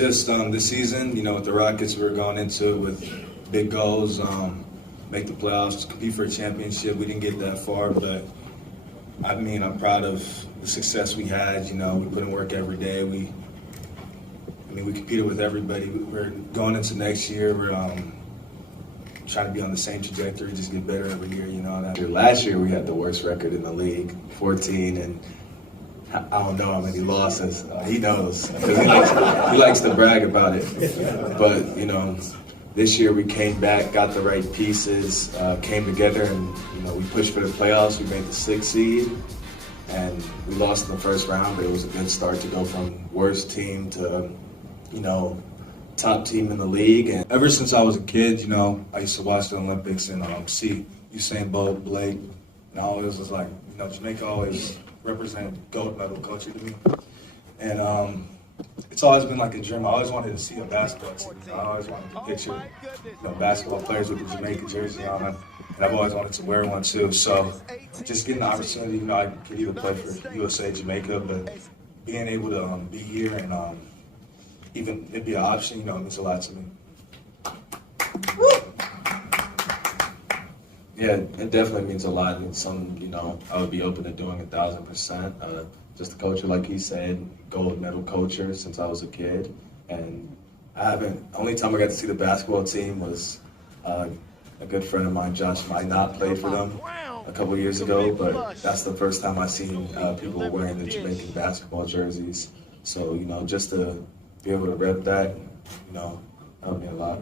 Just this season, with the Rockets, we're going into it with big goals, make the playoffs, compete for a championship. We didn't get that far, but I'm proud of the success we had. We put in work every day. We competed with everybody. We're going into next year. We're trying to be on the same trajectory, just get better every year. Last year we had the worst record in the league, 14, and I don't know how many losses. He knows because he likes to brag about it. But this year we came back, got the right pieces, came together, and we pushed for the playoffs. We made the 6th seed, and we lost in the first round. But it was a good start to go from worst team to top team in the league. And ever since I was a kid, I used to watch the Olympics and see Usain Bolt, Blake, and I always was like, Jamaica always represented gold medal culture to me. And it's always been like a dream. I always wanted to see a basketball team. I always wanted to picture basketball players with the Jamaica jersey on, and I've always wanted to wear one too. So just getting the opportunity, I could either play for USA, Jamaica, but being able to be here and even it be an option, it means a lot to me. Yeah, it definitely means a lot, and it's something, I would be open to doing 1,000%. Just a culture, like he said, gold medal culture since I was a kid. And only time I got to see the basketball team was a good friend of mine, Josh Minot, played for them a couple years ago, but that's the first time I seen people wearing the Jamaican basketball jerseys. So, just to be able to rep that, helped me a lot.